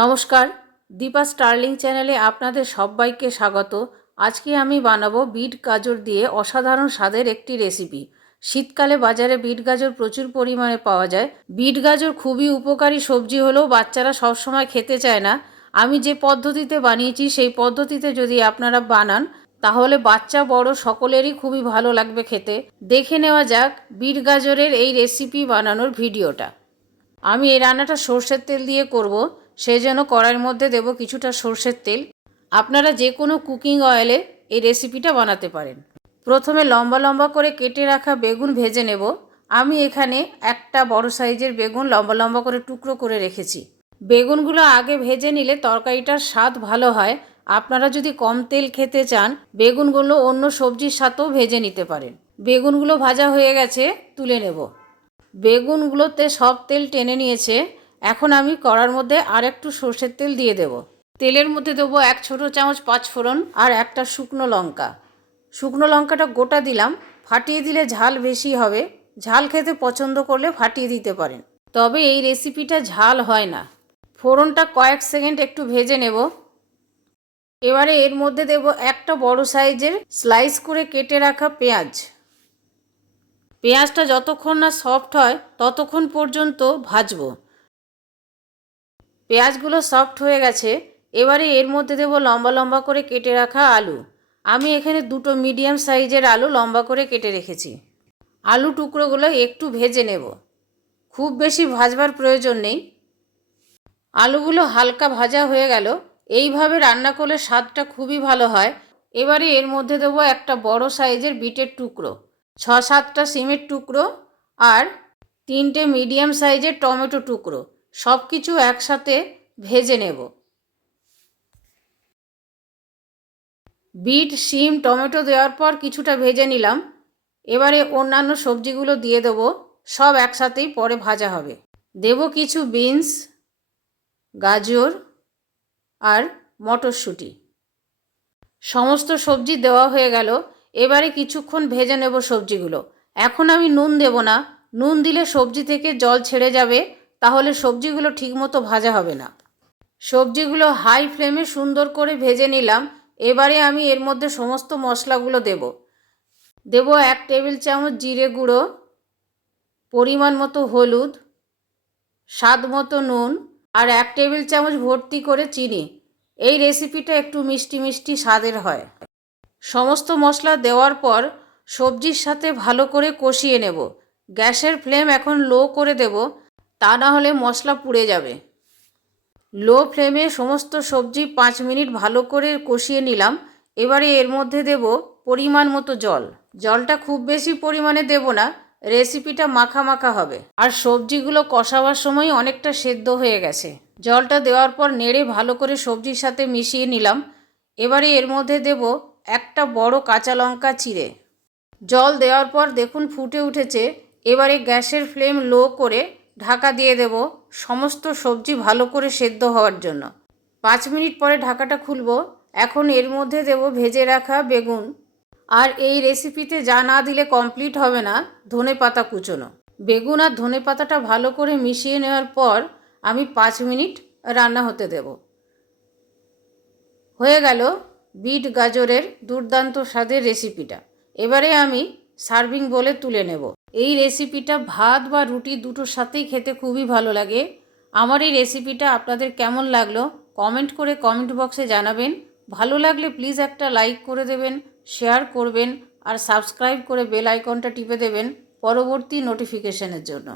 নমস্কার, দীপা স্টার্লিং চ্যানেলে আপনাদের সবাইকে স্বাগত। আজকে আমি বানাবো বিট গাজর দিয়ে অসাধারণ স্বাদের একটি রেসিপি। শীতকালে বাজারে বিট গাজর প্রচুর পরিমাণে পাওয়া যায়। বিট গাজর খুবই উপকারী সবজি হলেও বাচ্চারা সবসময় খেতে চায় না। আমি যে পদ্ধতিতে বানিয়েছি, সেই পদ্ধতিতে যদি আপনারা বানান, তাহলে বাচ্চা, বড় সকলেরই খুবই ভালো লাগবে খেতে। দেখে নেওয়া যাক বিট গাজরের এই রেসিপি বানানোর ভিডিওটা। আমি এই রান্নাটা সর্ষের তেল দিয়ে করব। সেই জন্য কড়াইয়ের মধ্যে দেব কিছুটা সর্ষের তেল। আপনারা যে কোনো কুকিং অয়েলে এই রেসিপিটা বানাতে পারেন। প্রথমে লম্বা লম্বা করে কেটে রাখা বেগুন ভেজে নেব। আমি এখানে একটা বড় সাইজের বেগুন লম্বা লম্বা করে টুকরো করে রেখেছি। বেগুনগুলো আগে ভেজে নিলে তরকারিটার স্বাদ ভালো হয়। আপনারা যদি কম তেল খেতে চান, বেগুনগুলো অন্য সবজির সাথেও ভেজে নিতে পারেন। বেগুনগুলো ভাজা হয়ে গেছে, তুলে নেব। বেগুনগুলোতে সব তেল টেনে নিয়েছে। এখন আমি কড়ার মধ্যে আর একটু সর্ষের তেল দিয়ে দেব। তেলের মধ্যে দেবো এক ছোটো চামচ পাঁচ ফোড়ন আর একটা শুকনো লঙ্কা। শুকনো লঙ্কাটা গোটা দিলাম, ফাটিয়ে দিলে ঝাল বেশি হবে। ঝাল খেতে পছন্দ করলে ফাটিয়ে দিতে পারেন। তবে এই রেসিপিটা ঝাল হয় না। ফোড়নটা কয়েক সেকেন্ড একটু ভেজে নেব। এবারে এর মধ্যে দেব একটা বড় সাইজের স্লাইস করে কেটে রাখা পেঁয়াজ। পেঁয়াজটা যতক্ষণ না সফট হয়, ততক্ষণ পর্যন্ত ভাজবো। পেঁয়াজগুলো সফট হয়ে গেছে, এবারে এর মধ্যে দেবো লম্বা লম্বা করে কেটে রাখা আলু। আমি এখানে দুটো মিডিয়াম সাইজের আলু লম্বা করে কেটে রেখেছি। আলু টুকরোগুলো একটু ভেজে নেব। খুব বেশি ভাজবার প্রয়োজন নেই। আলুগুলো হালকা ভাজা হয়ে গেল। এইভাবে রান্না করলে স্বাদটা খুবই ভালো হয়। এবারে এর মধ্যে দেবো একটা বড় সাইজের বিটের টুকরো। ছ সাতটা সিমের টুকরো আর তিনটে মিডিয়াম সাইজের টমেটো টুকরো। সব কিছু একসাথে ভেজে নেব। বিট, শিম, টমেটো দেওয়ার পর কিছুটা ভেজে নিলাম। এবারে অন্যান্য সবজিগুলো দিয়ে দেব। সব একসাথেই পরে ভাজা হবে। দেব কিছু বিনস, গাজর আর মটরশুঁটি। সমস্ত সবজি দেওয়া হয়ে গেল। এবারে কিছুক্ষণ ভেজে নেব সবজিগুলো। এখন আমি নুন দেব না। নুন দিলে সবজি থেকে জল ছেড়ে যাবে। তাহলে সবজিগুলো ঠিকমতো ভাজা হবে না। সবজিগুলো হাই ফ্লেমে সুন্দর করে ভেজে নিলাম। এবারে আমি এর মধ্যে সমস্ত মশলাগুলো দেব। দেব এক টেবিল চামচ জিরে গুঁড়ো, পরিমাণ মতো হলুদ, স্বাদ মতো নুন আর এক টেবিল চামচ ভর্তি করে চিনি। এই রেসিপিটা একটু মিষ্টি মিষ্টি স্বাদের হয়। সমস্ত মশলা দেওয়ার পর সবজির সাথে ভালো করে কষিয়ে নেব। গ্যাসের ফ্লেম এখন লো করে দেব। তা না হলে মশলা পুড়ে যাবে। লো ফ্লেমে সমস্ত সবজি পাঁচ মিনিট ভালো করে কষিয়ে নিলাম। এবারে এর মধ্যে দেব পরিমাণ মতো জল। জলটা খুব বেশি পরিমাণে দেব না, রেসিপিটা মাখা মাখা হবে। আর সবজিগুলো কষাবার সময় অনেকটা সেদ্ধ হয়ে গেছে। জলটা দেওয়ার পর নেড়ে ভালো করে সবজির সাথে মিশিয়ে নিলাম। এবারে এর মধ্যে দেব একটা বড় কাঁচা লঙ্কা চিড়ে। জল দেওয়ার পর দেখুন ফুটে উঠেছে। এবারে গ্যাসের ফ্লেম লো করে ঢাকা দিয়ে দেব সমস্ত সবজি ভালো করে সেদ্ধ হওয়ার জন্য। পাঁচ মিনিট পরে ঢাকাটা খুলব। এখন এর মধ্যে দেব ভেজে রাখা বেগুন। আর এই রেসিপিতে যা না দিলে কমপ্লিট হবে না, ধনে পাতা কুচোনো। বেগুন আর ধনে পাতাটা ভালো করে মিশিয়ে নেওয়ার পর আমি পাঁচ মিনিট রান্না হতে দেব। হয়ে গেল বিট গাজরের দুর্দান্ত স্বাদের রেসিপিটা। এবারে আমি সার্ভিং বলে তুলে নেব। এই রেসিপিটা ভাত বা রুটি দুটোর সাথেই খেতে খুবই ভালো লাগে। আমার এই রেসিপিটা আপনাদের কেমন লাগল কমেন্ট করে কমেন্ট বক্সে জানাবেন। ভালো লাগলে প্লিজ একটা লাইক করে দেবেন শেয়ার করবেন আর সাবস্ক্রাইব করে বেল আইকনটা টিপে দেবেন পরবর্তী নোটিফিকেশনের জন্য।